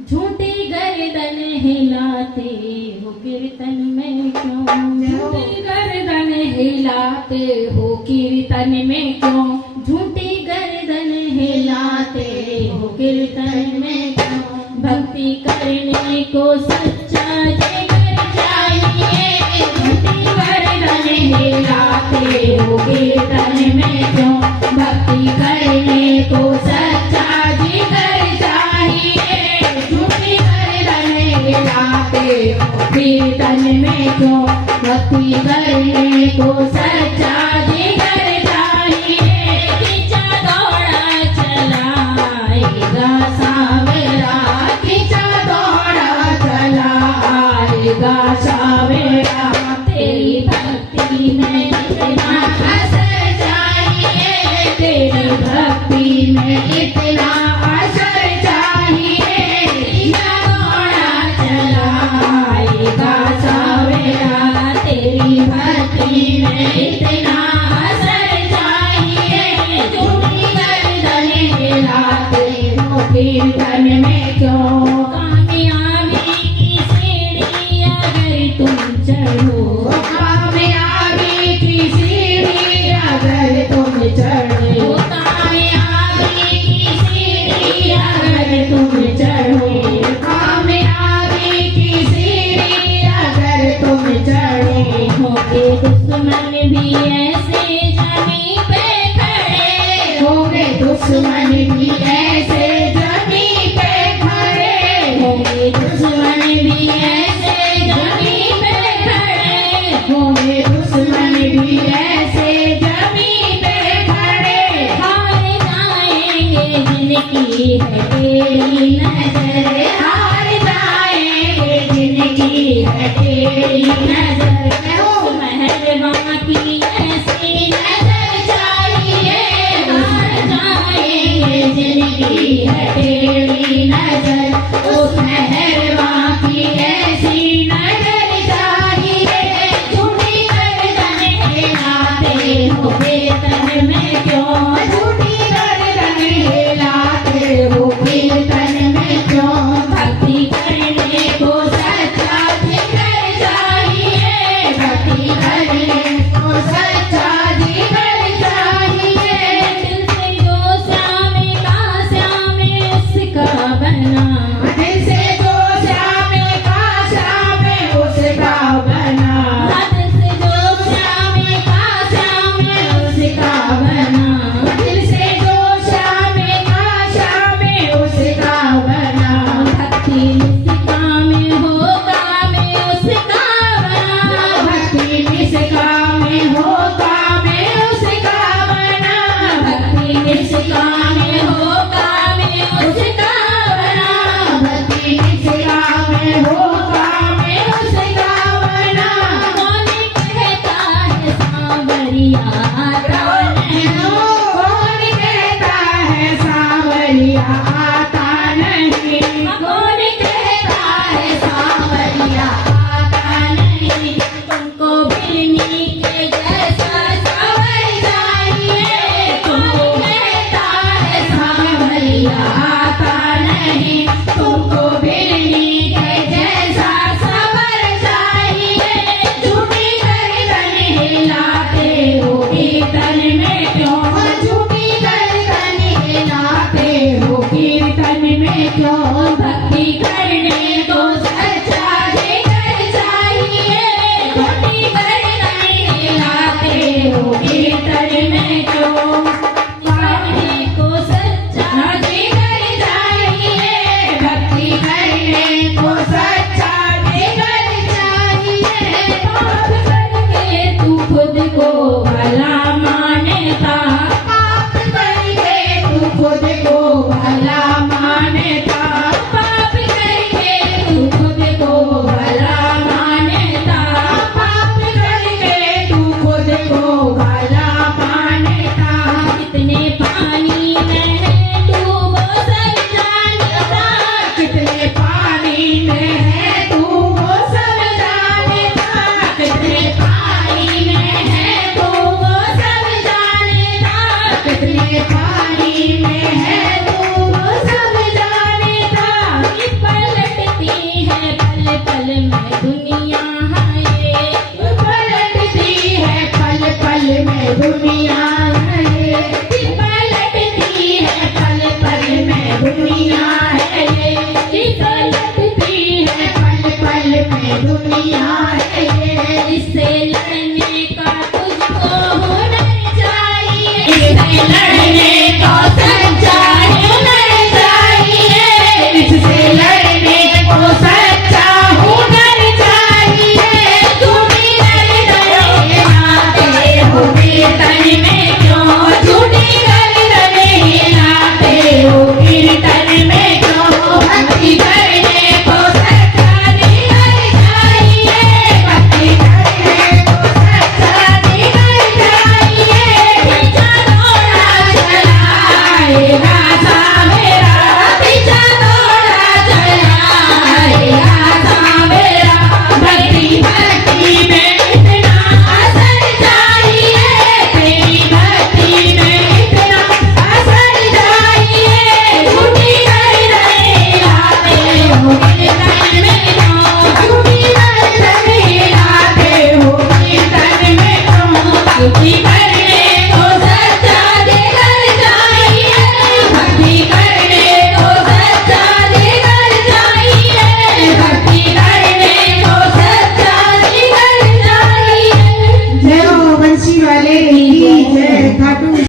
झूठी गर्दन हिलाते हो कीर्तन में क्यों, झूठी गर्दन हिलाते हो कीर्तन में क्यों, झूठी गर्दन हिलाते हो कीर्तन में क्यों। भक्ति करने को सच्चा जिगर चाहिए, झूठी गर्दन हिलाते हो कीर्तन में क्यों, भक्ति करने को सच्चा जिगर चाहिए। झूठी गर्दन हिलाते हो कीर्तन में क्यों, भक्ति करने को सच्चा जिगर चाहिए। खींचा दौड़ा चलाएगा सावेरा, खींचा दौड़ा चला आएगा सावेरा। तेरी भक्ति में इतना असर चाहिए, तेरी भक्ति में इतना असर चाहिए। खींचा दौड़ा चला आएगा सावेरा, तेरी भक्ति में इतना असर चाहिए। झूठी गर्दन हिलाते हो कीर्तन में क्यों, कामयाबी की सीढ़ी अगर तुम चढ़ो, कामयाबी की सीढ़ी अगर तुम चढ़ो, कामयाबी की सीढ़ी अगर तुम चढ़ो, कामयाबी की सीढ़ी अगर तुम चढ़ो। होंगे दुश्मन भी ऐसे जमी पे खड़े, होंगे दुश्मन भी ऐसे जमी पे खड़े, होंगे दुश्मन भी ऐसे जमी पे खड़े। होंगे दुश्मन भी ऐसे जमी पे खड़े। हार जाएंगे जिनकी है तेरी नजर, हार जाएंगे जिनकी है तेरी नजर। उस मेहरबान की ऐसी नजर चाहिए, हार जाएंगे जिनकी है तेरी नजर। उस मेहरबान की ऐसी नजर चाहिए। झूठी गर्दन हिलाते हो कीर्तन में क्यों, झूठी गर्दन हिलाते हो कीर्तन में क्यों, पल में दुनिया है ये पलटती है पल पल में दुनिया है पलटती है पल पल में दुनिया है ये पलटती है पल पल में दुनिया है इससे लड़ने का तुझको हुनर चाहिए इससे लड़ने का